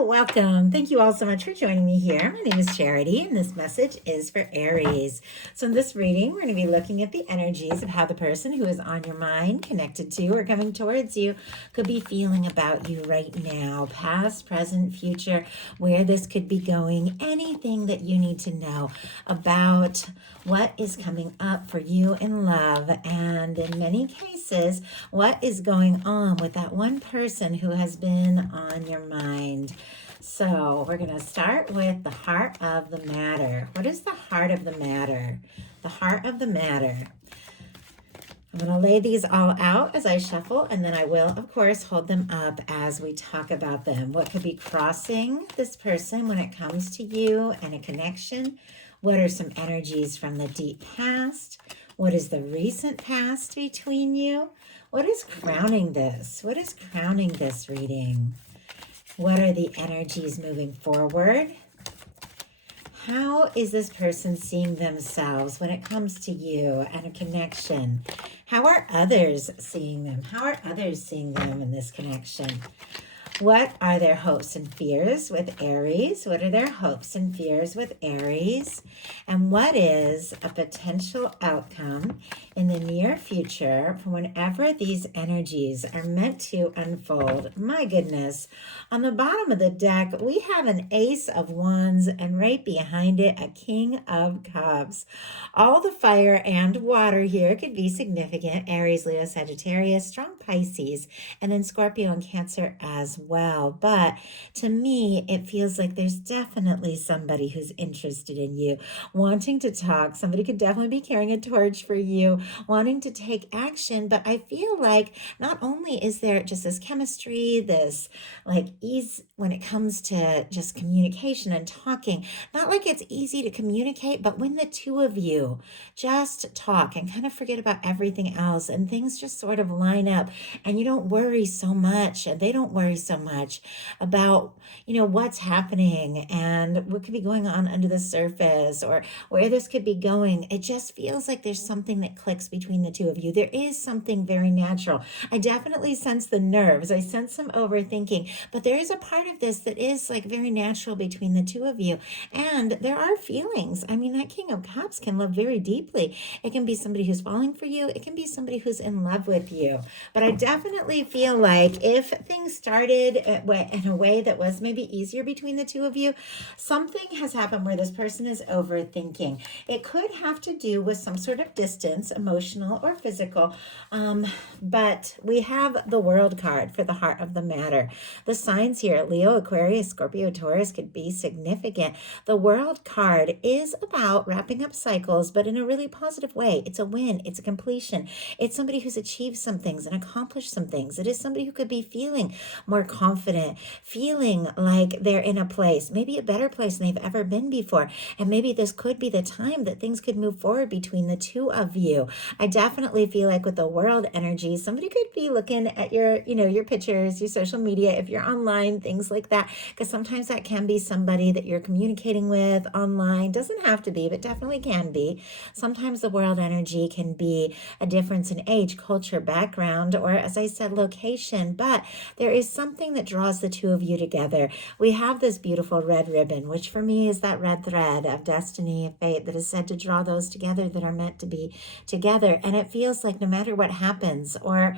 Welcome. Thank you all so much for joining me here. My name is Charity, and this message is for Aries. So, in this reading, we're going to be looking at the energies of how the person who is on your mind, connected to, or coming towards you could be feeling about you right now, past, present, future, where this could be going, anything that you need to know about what is coming up for you in love, and in many cases, what is going on with that one person who has been on your mind. So we're going to start with the heart of the matter. What is the heart of the matter? The heart of the matter. I'm going to lay these all out as I shuffle, and then I will, of course, hold them up as we talk about them. What could be crossing this person when it comes to you and a connection? What are some energies from the deep past? What is the recent past between you? What is crowning this? What is crowning this reading? What are the energies moving forward? How is this person seeing themselves when it comes to you and a connection? How are others seeing them? How are others seeing them in this connection? What are their hopes and fears with Aries? What are their hopes and fears with Aries? And what is a potential outcome in the near future for whenever these energies are meant to unfold? My goodness. On the bottom of the deck, we have an Ace of Wands, and right behind it, a King of Cups. All the fire and water here could be significant. Aries, Leo, Sagittarius, strong Pisces, and then Scorpio and Cancer as well. But to me, it feels like there's definitely somebody who's interested in you, wanting to talk. Somebody could definitely be carrying a torch for you, wanting to take action. But I feel like not only is there just this chemistry, this like ease when it comes to just communication and talking, not like it's easy to communicate, but when the two of you just talk and kind of forget about everything else and things just sort of line up, and you don't worry so much and they don't worry so much about, what's happening and what could be going on under the surface or where this could be going. It just feels like there's something that clicks between the two of you. There is something very natural. I definitely sense the nerves. I sense some overthinking, but there is a part of this that is like very natural between the two of you. And there are feelings. I mean, that King of Cups can love very deeply. It can be somebody who's falling for you. It can be somebody who's in love with you. But I definitely feel like if things started in a way that was maybe easier between the two of you, something has happened where this person is overthinking. It could have to do with some sort of distance, emotional or physical. But we have the World card for the heart of the matter. The signs here, Leo, Aquarius, Scorpio, Taurus, could be significant. The World card is about wrapping up cycles, but in a really positive way. It's a win. It's a completion. It's somebody who's achieved some things and accomplished some things. It is somebody who could be feeling more confident, feeling like they're in a place, maybe a better place than they've ever been before. And maybe this could be the time that things could move forward between the two of you. I definitely feel like with the World energy, somebody could be looking at your pictures, your social media, if you're online, things like that, because sometimes that can be somebody that you're communicating with online. Doesn't have to be, but definitely can be. Sometimes the World energy can be a difference in age, culture, background, or as I said, location, but there is something that draws the two of you together. We have this beautiful red ribbon, which for me is that red thread of destiny, of fate, that is said to draw those together that are meant to be together. And it feels like no matter what happens, or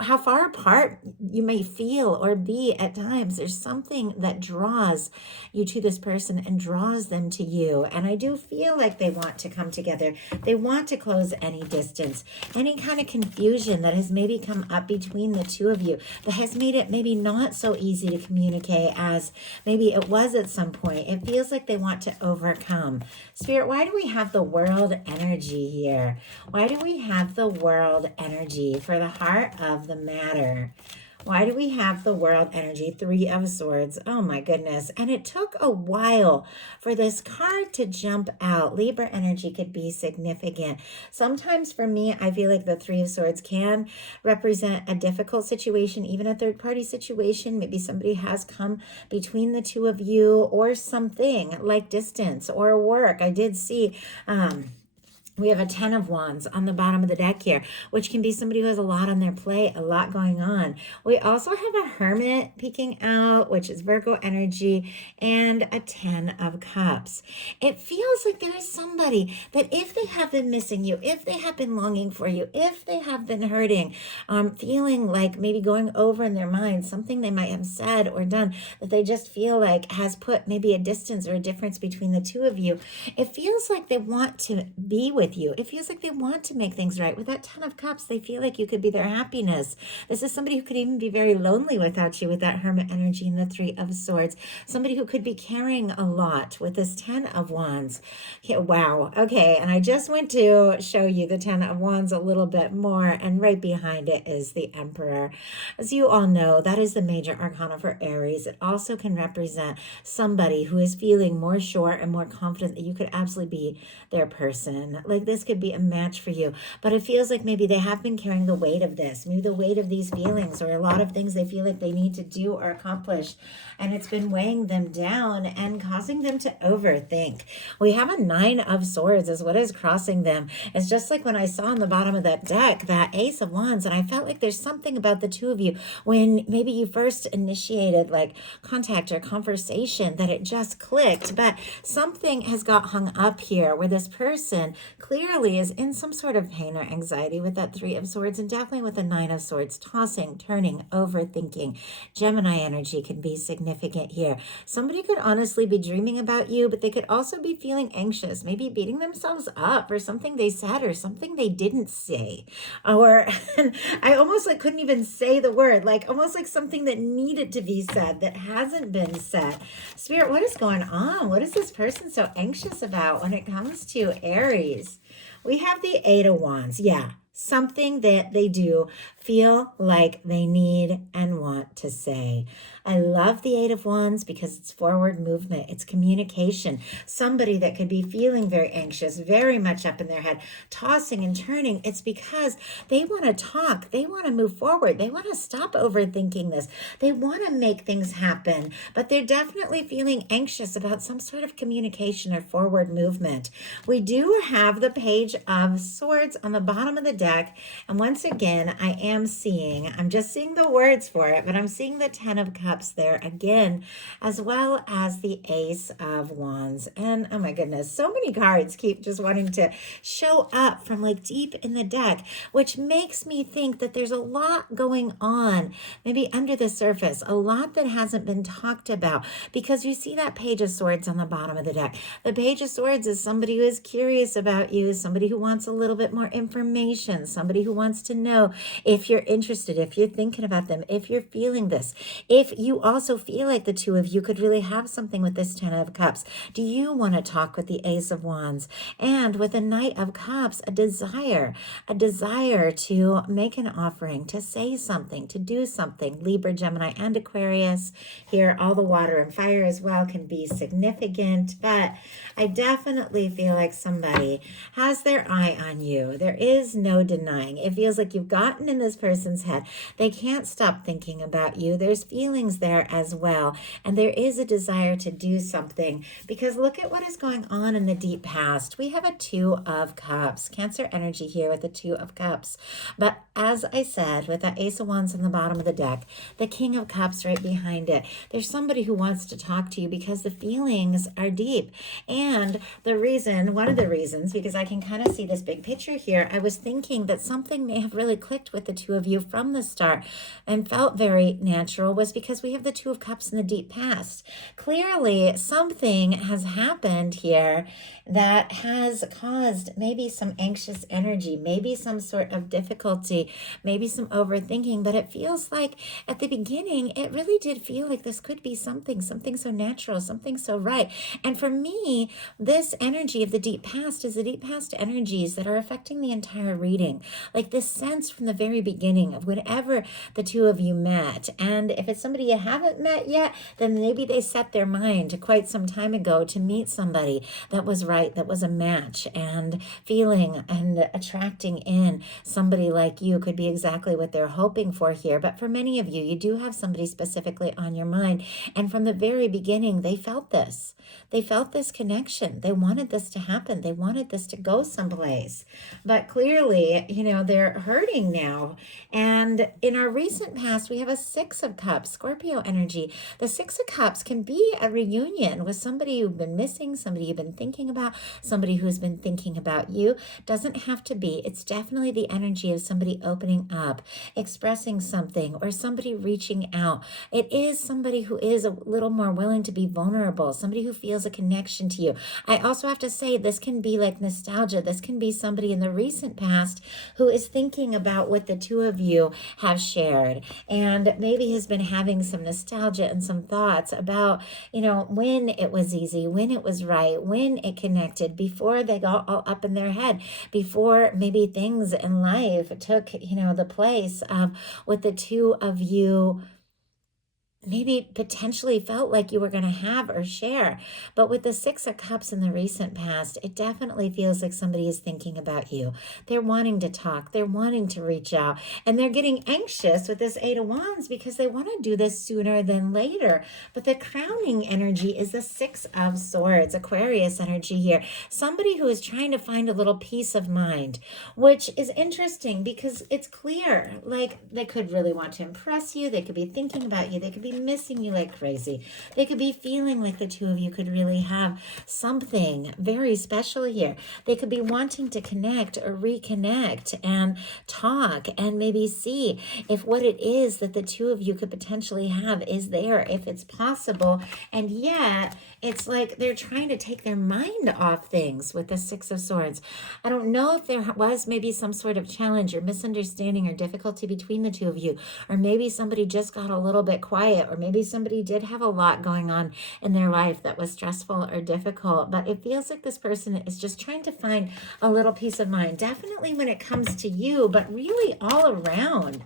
how far apart you may feel or be at times, there's something that draws you to this person and draws them to you. And I do feel like they want to come together. They want to close any distance, any kind of confusion that has maybe come up between the two of you, that has made it maybe not so easy to communicate as maybe it was at some point. It feels like they want to overcome. Spirit, why do we have the World energy here? Why do we have the World energy for the heart of the matter? Why do we have the World energy? Three of Swords. Oh my goodness. And it took a while for this card to jump out. Libra energy could be significant. Sometimes for me, I feel like the Three of Swords can represent a difficult situation, even a third-party situation. Maybe somebody has come between the two of you, or something like distance or work. I did see We have a 10 of Wands on the bottom of the deck here, which can be somebody who has a lot on their plate, a lot going on. We also have a Hermit peeking out, which is Virgo energy, and a 10 of Cups. It feels like there is somebody that if they have been missing you, if they have been longing for you, if they have been hurting, feeling like maybe going over in their mind something they might have said or done that they just feel like has put maybe a distance or a difference between the two of you, it feels like they want to be with you. It feels like they want to make things right. With that 10 of Cups, they feel like you could be their happiness. This is somebody who could even be very lonely without you with that Hermit energy and the 3 of Swords. Somebody who could be carrying a lot with this 10 of Wands. Yeah, wow. Okay, and I just went to show you the 10 of Wands a little bit more, and right behind it is the Emperor. As you all know, that is the major arcana for Aries. It also can represent somebody who is feeling more sure and more confident that you could absolutely be their person. Like this could be a match for you, but it feels like maybe they have been carrying the weight of this, maybe the weight of these feelings, or a lot of things they feel like they need to do or accomplish, and it's been weighing them down and causing them to overthink. We have a 9 of Swords is what is crossing them. It's just like when I saw on the bottom of that deck that Ace of Wands, and I felt like there's something about the two of you when maybe you first initiated like contact or conversation that it just clicked, but something has got hung up here where this person clearly is in some sort of pain or anxiety with that 3 of Swords, and definitely with the 9 of Swords, tossing, turning, overthinking. Gemini energy can be significant here. Somebody could honestly be dreaming about you, but they could also be feeling anxious, maybe beating themselves up for something they said or something they didn't say. Or I almost like couldn't even say the word, like almost like something that needed to be said that hasn't been said. Spirit, what is going on? What is this person so anxious about when it comes to Aries? We have the 8 of Wands. Yeah, something that they do feel like they need and want to say. I love the 8 of Wands because it's forward movement. It's communication. Somebody that could be feeling very anxious, very much up in their head, tossing and turning. It's because they want to talk. They want to move forward. They want to stop overthinking this. They want to make things happen, but they're definitely feeling anxious about some sort of communication or forward movement. We do have the Page of Swords on the bottom of the deck. And once again, I'm just seeing the words for it, but I'm seeing the 10 of Cups there again, as well as the Ace of Wands. And oh my goodness, so many cards keep just wanting to show up from like deep in the deck, which makes me think that there's a lot going on, maybe under the surface, a lot that hasn't been talked about, because you see that Page of Swords on the bottom of the deck. The Page of Swords is somebody who is curious about you, somebody who wants a little bit more information, somebody who wants to know if you're interested, if you're thinking about them, if you're feeling this, if you also feel like the two of you could really have something with this 10 of Cups. Do you want to talk with the Ace of Wands? And with the Knight of Cups, a desire to make an offering, to say something, to do something. Libra, Gemini, and Aquarius. Here, all the water and fire as well can be significant, but I definitely feel like somebody has their eye on you. There is no denying. It feels like you've gotten in this person's head. They can't stop thinking about you. There's feelings there as well. And there is a desire to do something, because look at what is going on in the deep past. We have a 2 of Cups, Cancer energy here with the 2 of Cups. But as I said, with that Ace of Wands on the bottom of the deck, the King of Cups right behind it, there's somebody who wants to talk to you because the feelings are deep. And one of the reasons, because I can kind of see this big picture here, I was thinking that something may have really clicked with the two of you from the start and felt very natural, was because we have the 2 of Cups in the deep past. Clearly, something has happened here that has caused maybe some anxious energy, maybe some sort of difficulty, maybe some overthinking, but it feels like at the beginning, it really did feel like this could be something so natural, something so right. And for me, this energy of the deep past is the deep past energies that are affecting the entire reading. reading, like this sense from the very beginning of whenever the two of you met. And if it's somebody you haven't met yet, then maybe they set their mind quite some time ago to meet somebody that was right, that was a match, and feeling and attracting in somebody like you could be exactly what they're hoping for here. But for many of you, you do have somebody specifically on your mind. And from the very beginning, they felt this. They felt this connection. They wanted this to happen. They wanted this to go someplace. But clearly, they're hurting now. And in our recent past, we have a Six of Cups, Scorpio energy. The Six of Cups can be a reunion with somebody you've been missing, somebody you've been thinking about, somebody who's been thinking about you. Doesn't have to be. It's definitely the energy of somebody opening up, expressing something, or somebody reaching out. It is somebody who is a little more willing to be vulnerable, somebody who feels a connection to you. I also have to say, this can be like nostalgia. This can be somebody in the recent past who is thinking about what the two of you have shared, and maybe has been having some nostalgia and some thoughts about, when it was easy, when it was right, when it connected, before they got all up in their head, before maybe things in life took, the place of what the two of you maybe potentially felt like you were going to have or share. But with the Six of Cups in the recent past, it definitely feels like somebody is thinking about you. They're wanting to talk. They're wanting to reach out. And they're getting anxious with this Eight of Wands because they want to do this sooner than later. But the crowning energy is the Six of Swords, Aquarius energy here. Somebody who is trying to find a little peace of mind, which is interesting because it's clear. Like, they could really want to impress you. They could be thinking about you. They could be missing you like crazy. They could be feeling like the two of you could really have something very special here. They could be wanting to connect or reconnect and talk and maybe see if what it is that the two of you could potentially have is there, if it's possible. And yet it's like they're trying to take their mind off things with the Six of Swords. I don't know if there was maybe some sort of challenge or misunderstanding or difficulty between the two of you, or maybe somebody just got a little bit quiet, or maybe somebody did have a lot going on in their life that was stressful or difficult. But it feels like this person is just trying to find a little peace of mind, definitely when it comes to you, but really all around.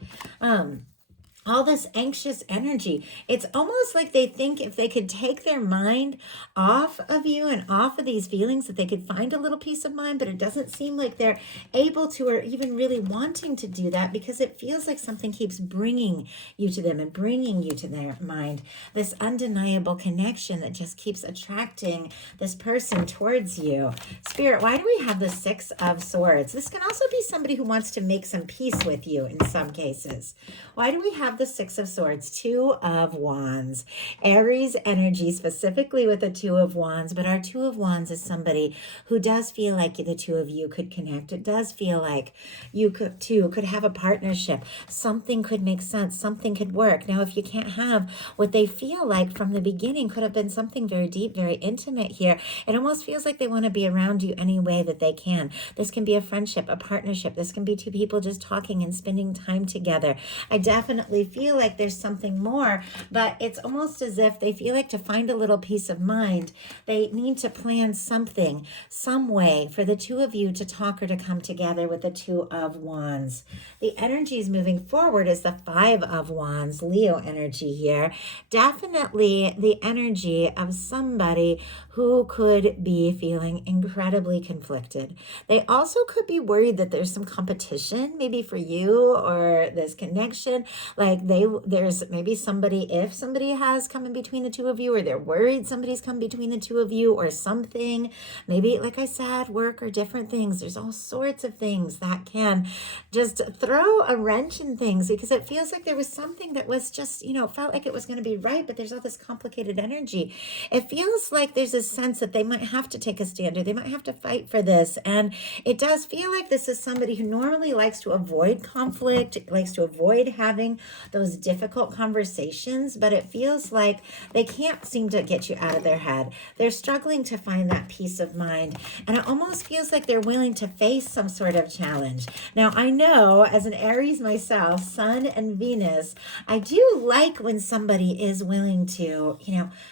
All this anxious energy. It's almost like they think if they could take their mind off of you and off of these feelings, that they could find a little peace of mind, but it doesn't seem like they're able to, or even really wanting to do that, because it feels like something keeps bringing you to them and bringing you to their mind. This undeniable connection that just keeps attracting this person towards you. Spirit, why do we have the Six of Swords? This can also be somebody who wants to make some peace with you in some cases. Why do we have the Six of Swords? Two of Wands. Aries energy, specifically with the Two of Wands, but our Two of Wands is somebody who does feel like the two of you could connect. It does feel like you could have a partnership. Something could make sense. Something could work. Now, if you can't have what they feel like from the beginning, could have been something very deep, very intimate here. It almost feels like they want to be around you any way that they can. This can be a friendship, a partnership. This can be two people just talking and spending time together. I definitely feel like there's something more, but it's almost as if they feel like to find a little peace of mind, they need to plan something, some way for the two of you to talk or to come together with the Two of Wands. The energies moving forward is the Five of Wands, Leo energy here. Definitely the energy of somebody who could be feeling incredibly conflicted. They also could be worried that there's some competition, maybe for you or this connection. Like there's maybe somebody, if somebody has come in between the two of you, or they're worried somebody's come between the two of you, or something, maybe, like I said, work or different things. There's all sorts of things that can just throw a wrench in things, because it feels like there was something that was just, felt like it was going to be right, but there's all this complicated energy. It feels like there's a sense that they might have to take a stand, or they might have to fight for this. And it does feel like this is somebody who normally likes to avoid conflict, likes to avoid having those difficult conversations, but it feels like they can't seem to get you out of their head. They're struggling to find that peace of mind, and it almost feels like they're willing to face some sort of challenge. Now, I know as an Aries myself, Sun and Venus, I do like when somebody is willing to,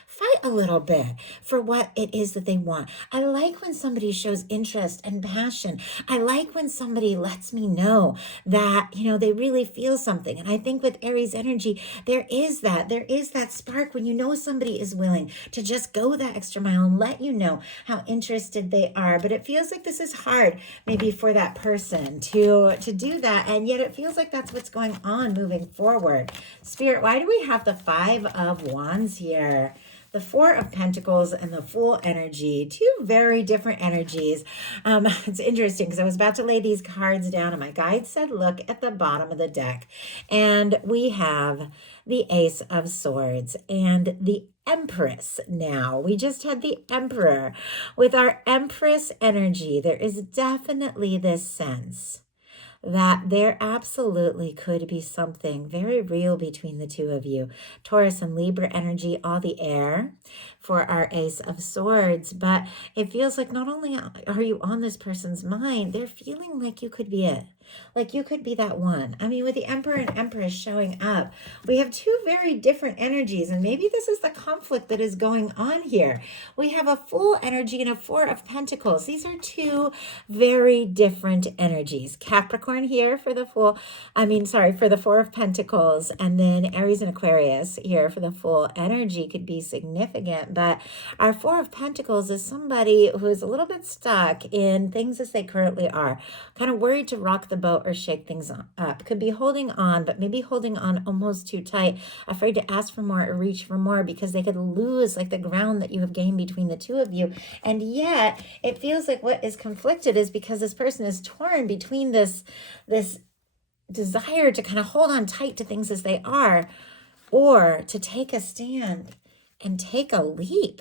fight a little bit for what it is that they want. I like when somebody shows interest and passion. I like when somebody lets me know that, they really feel something. And I think with Aries energy, there is that spark when somebody is willing to just go that extra mile and let you know how interested they are. But it feels like this is hard maybe for that person to do that. And yet it feels like that's what's going on moving forward. Spirit, why do we have the Five of Wands here? The Four of Pentacles and the Fool energy, two very different energies. It's interesting because I was about to lay these cards down and my guide said, look at the bottom of the deck. And we have the Ace of Swords and the Empress now. We just had the Emperor. With our Empress energy, there is definitely this sense that there absolutely could be something very real between the two of you. Taurus and Libra energy, all the air for our Ace of Swords. But it feels like not only are you on this person's mind, they're feeling like you could be it. Like you could be that one. I mean, with the Emperor and Empress showing up, we have two very different energies. And maybe this is the conflict that is going on here. We have a Fool energy and a Four of Pentacles. These are two very different energies. Capricorn here for the Fool. For the Four of Pentacles. And then Aries and Aquarius here for the Fool energy could be significant. But our Four of Pentacles is somebody who is a little bit stuck in things as they currently are. Kind of worried to rock the boat or shake things up. Could be holding on, but maybe holding on almost too tight, afraid to ask for more or reach for more because they could lose like the ground that you have gained between the two of you. And yet it feels like what is conflicted is because this person is torn between this desire to kind of hold on tight to things as they are, or to take a stand and take a leap.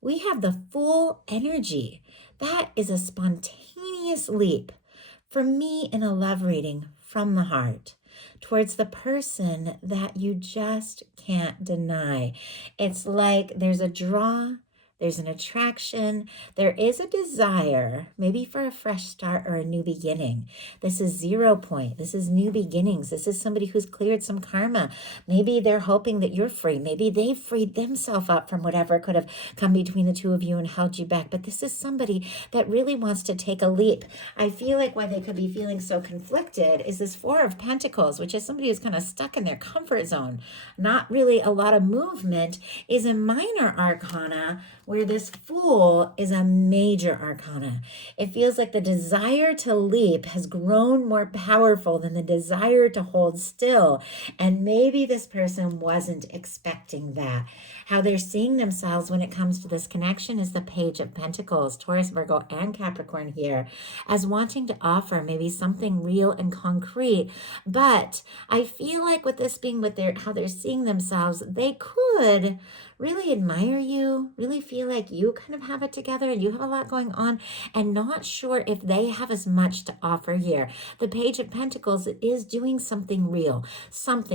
We have the Fool energy. That is a spontaneous leap. For me, in a love reading from the heart towards the person that you just can't deny. It's like there's a draw, there's an attraction, there is a desire, maybe for a fresh start or a new beginning. This is 0 point. This is new beginnings. This is somebody who's cleared some karma. Maybe they're hoping that you're free. Maybe they've freed themselves up from whatever could have come between the two of you and held you back. But this is somebody that really wants to take a leap. I feel like why they could be feeling so conflicted is this Four of Pentacles, which is somebody who's kind of stuck in their comfort zone. Not really a lot of movement, is a minor arcana, where this Fool is a major arcana. It feels like the desire to leap has grown more powerful than the desire to hold still. And maybe this person wasn't expecting that. How they're seeing themselves when it comes to this connection is the Page of Pentacles, Taurus, Virgo, and Capricorn here, as wanting to offer maybe something real and concrete. But I feel like with this being how they're seeing themselves, they could really admire you, really feel like you kind of have it together and you have a lot going on, and not sure if they have as much to offer here. The Page of Pentacles is doing something real,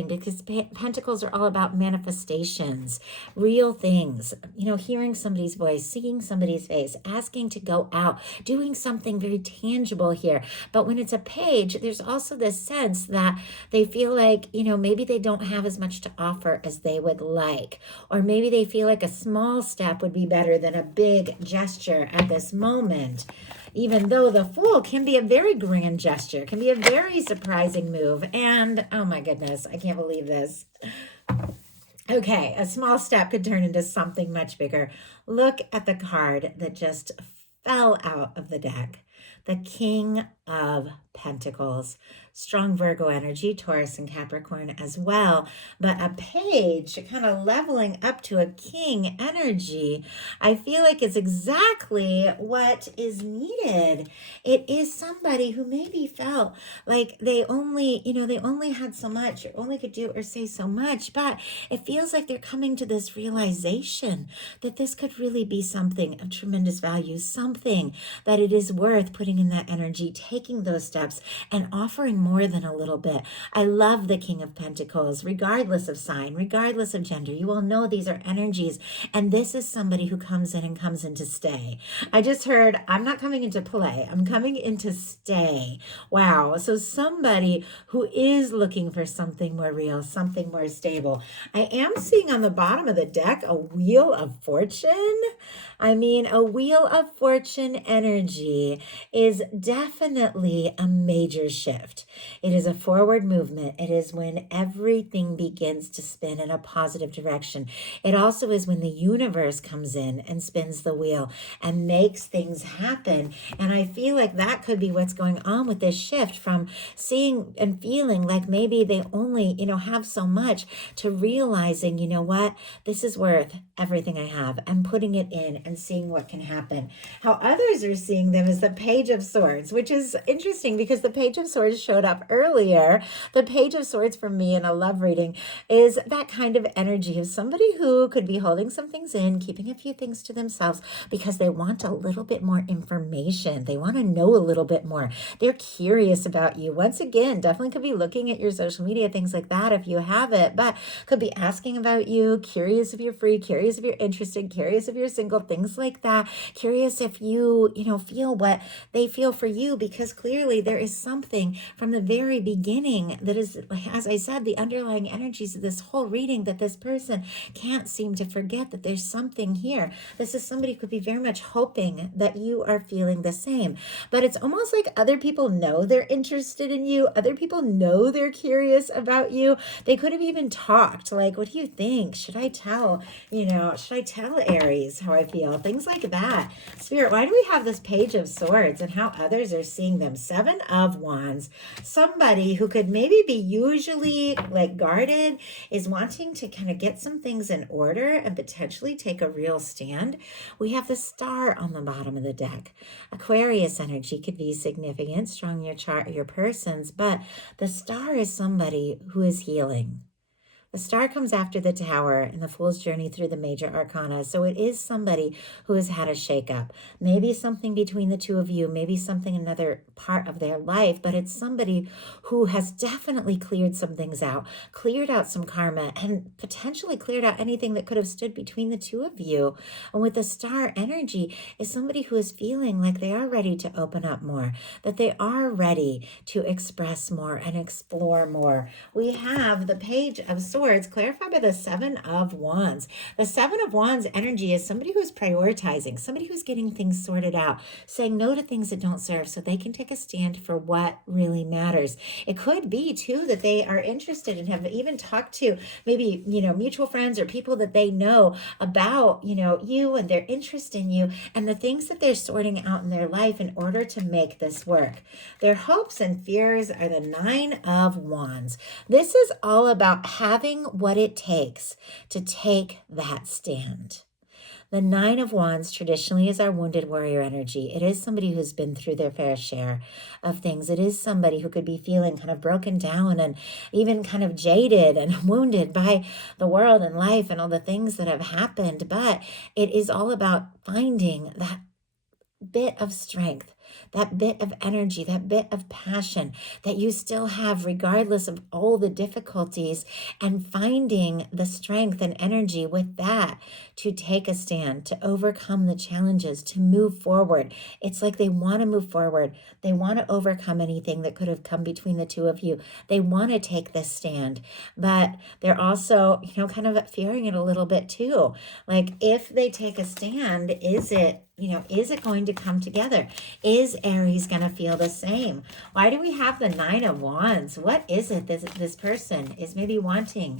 because Pentacles are all about manifestations, real things, hearing somebody's voice, seeing somebody's face, asking to go out, doing something very tangible here. But when it's a page, there's also this sense that they feel like, maybe they don't have as much to offer as they would like, or maybe they feel like a small step would be better than a big gesture at this moment. Even though the Fool can be a very grand gesture, can be a very surprising move. And oh my goodness, I can't believe this. Okay, a small step could turn into something much bigger. Look at the card that just fell out of the deck. The King of Pentacles. Strong Virgo energy, Taurus and Capricorn as well. But a page kind of leveling up to a king energy, I feel like is exactly what is needed. It is somebody who maybe felt like they only had so much, or only could do or say so much, but it feels like they're coming to this realization that this could really be something of tremendous value, something that it is worth putting in that energy, taking those steps and offering more than a little bit. I love the King of Pentacles, regardless of sign, regardless of gender. You all know these are energies, and this is somebody who comes in and comes in to stay. I just heard, I'm not coming into play, I'm coming in to stay. Wow. So somebody who is looking for something more real, something more stable. I am seeing on the bottom of the deck a Wheel of Fortune. I mean, a Wheel of Fortune energy is definitely a major shift. It is a forward movement. It is when everything begins to spin in a positive direction. It also is when the universe comes in and spins the wheel and makes things happen. And I feel like that could be what's going on with this shift, from seeing and feeling like maybe they only, have so much, to realizing, you know what, this is worth everything I have, and putting it in and seeing what can happen. How others are seeing them is the Page of Swords, which is interesting because the Page of Swords showed up earlier. The Page of Swords for me in a love reading is that kind of energy of somebody who could be holding some things in, keeping a few things to themselves because they want a little bit more information. They want to know a little bit more. They're curious about you. Once again, definitely could be looking at your social media, things like that if you have it, but could be asking about you, curious if you're free, curious if you're interested, curious if you're single, things like that. Curious if you, feel what they feel for you, because clearly there is something from the very beginning that is, as I said, the underlying energies of this whole reading that this person can't seem to forget that there's something here. This is somebody who could be very much hoping that you are feeling the same. But it's almost like other people know they're interested in you. Other people know they're curious about you. They could have even talked like, what do you think? Should I tell Aries how I feel? Things like that. Spirit, why do we have this Page of Swords and how others are seeing them? Seven of Wands. Somebody who could maybe be usually like guarded is wanting to kind of get some things in order and potentially take a real stand. We have the Star on the bottom of the deck. Aquarius energy could be significant, strong in your chart or your person's, but the Star is somebody who is healing. The Star comes after the Tower in the Fool's Journey through the major arcana. So it is somebody who has had a shakeup. Maybe something between the two of you, maybe something another part of their life, but it's somebody who has definitely cleared some things out, cleared out some karma, and potentially cleared out anything that could have stood between the two of you. And with the Star energy is somebody who is feeling like they are ready to open up more, that they are ready to express more and explore more. We have the Page of Swords clarified by the Seven of Wands. The Seven of Wands energy is somebody who's prioritizing, somebody who's getting things sorted out, saying no to things that don't serve so they can take a stand for what really matters. It could be too that they are interested and have even talked to maybe, mutual friends or people that they know about, you and their interest in you and the things that they're sorting out in their life in order to make this work. Their hopes and fears are the Nine of Wands. This is all about having what it takes to take that stand. The Nine of Wands traditionally is our wounded warrior energy. It is somebody who's been through their fair share of things. It is somebody who could be feeling kind of broken down and even kind of jaded and wounded by the world and life and all the things that have happened. But it is all about finding that bit of strength, that bit of energy, that bit of passion that you still have regardless of all the difficulties, and finding the strength and energy with that to take a stand, to overcome the challenges, to move forward. It's like they want to move forward. They want to overcome anything that could have come between the two of you. They want to take this stand, but they're also, kind of fearing it a little bit too. Like, if they take a stand, is it going to come together? Is Aries going to feel the same? Why do we have the Nine of Wands? What is it that this person is maybe wanting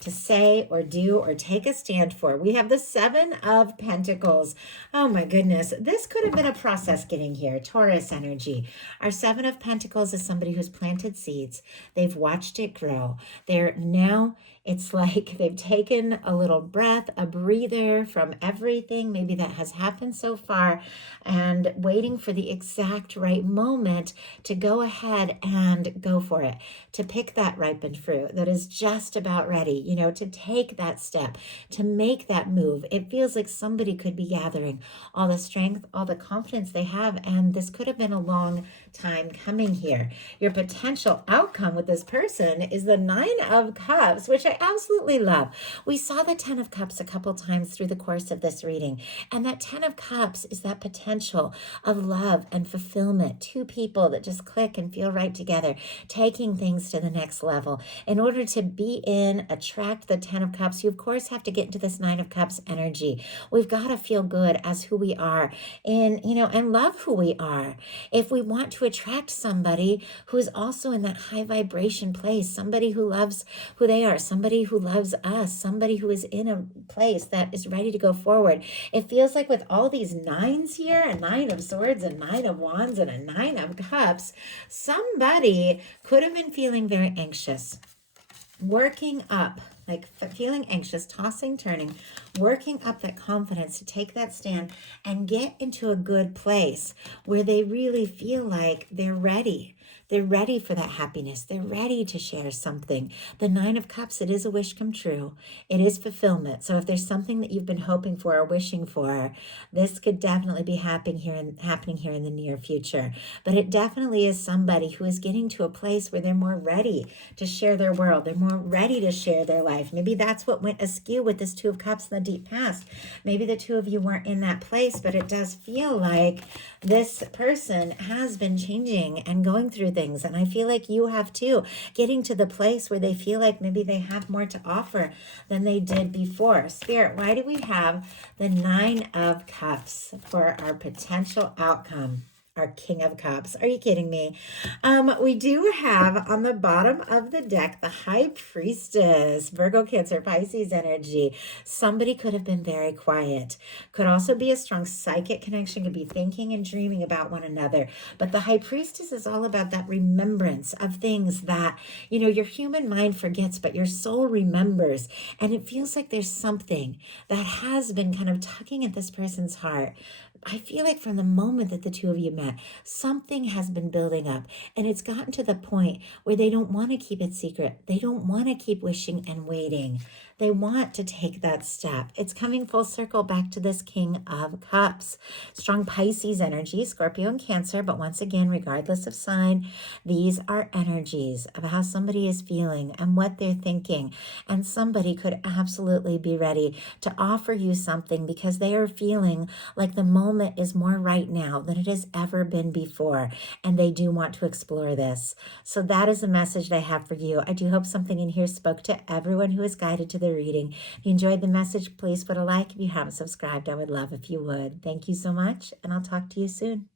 to say or do or take a stand for? We have the Seven of Pentacles. Oh my goodness. This could have been a process getting here. Taurus energy. Our Seven of Pentacles is somebody who's planted seeds. They've watched it grow. They're now It's like they've taken a little breath, a breather from everything maybe that has happened so far, and waiting for the exact right moment to go ahead and go for it, to pick that ripened fruit that is just about ready, to take that step, to make that move. It feels like somebody could be gathering all the strength, all the confidence they have, and this could have been a long time coming here. Your potential outcome with this person is the Nine of Cups, which I absolutely love. We saw the Ten of Cups a couple times through the course of this reading, and that Ten of Cups is that potential of love and fulfillment. Two people that just click and feel right together, taking things to the next level. In order to attract the Ten of Cups, you of course have to get into this Nine of Cups energy. We've got to feel good as who we are and love who we are. If we want to attract somebody who is also in that high vibration place, somebody who loves who they are, somebody who loves us, somebody who is in a place that is ready to go forward. It feels like with all these nines here, a Nine of Swords, a Nine of Wands, and a Nine of Cups, somebody could have been feeling very anxious, working up, like feeling anxious, tossing, turning, working up that confidence to take that stand and get into a good place where they really feel like they're ready. They're ready for that happiness. They're ready to share something. The Nine of Cups, it is a wish come true. It is fulfillment. So if there's something that you've been hoping for or wishing for, this could definitely be happening here in the near future. But it definitely is somebody who is getting to a place where they're more ready to share their world. They're more ready to share their life. Maybe that's what went askew with this Two of Cups in the deep past. Maybe the two of you weren't in that place, but it does feel like this person has been changing and going through things. And I feel like you have too, getting to the place where they feel like maybe they have more to offer than they did before. Spirit, why do we have the Nine of Cups for our potential outcome? Our King of Cups. Are you kidding me? We do have on the bottom of the deck the High Priestess, Virgo, Cancer, Pisces energy. Somebody could have been very quiet. Could also be a strong psychic connection, could be thinking and dreaming about one another. But the High Priestess is all about that remembrance of things that, your human mind forgets, but your soul remembers. And it feels like there's something that has been kind of tugging at this person's heart. I feel like from the moment that the two of you met, something has been building up, and it's gotten to the point where they don't want to keep it secret. They don't want to keep wishing and waiting. They want to take that step. It's coming full circle back to this King of Cups. Strong Pisces energy, Scorpio and Cancer, but once again, regardless of sign, these are energies of how somebody is feeling and what they're thinking. And somebody could absolutely be ready to offer you something because they are feeling like the moment is more right now than it has ever been before. And they do want to explore this. So that is the message that I have for you. I do hope something in here spoke to everyone who is guided to the reading. If you enjoyed the message, please put a like. If you haven't subscribed, I would love if you would. Thank you so much, and I'll talk to you soon.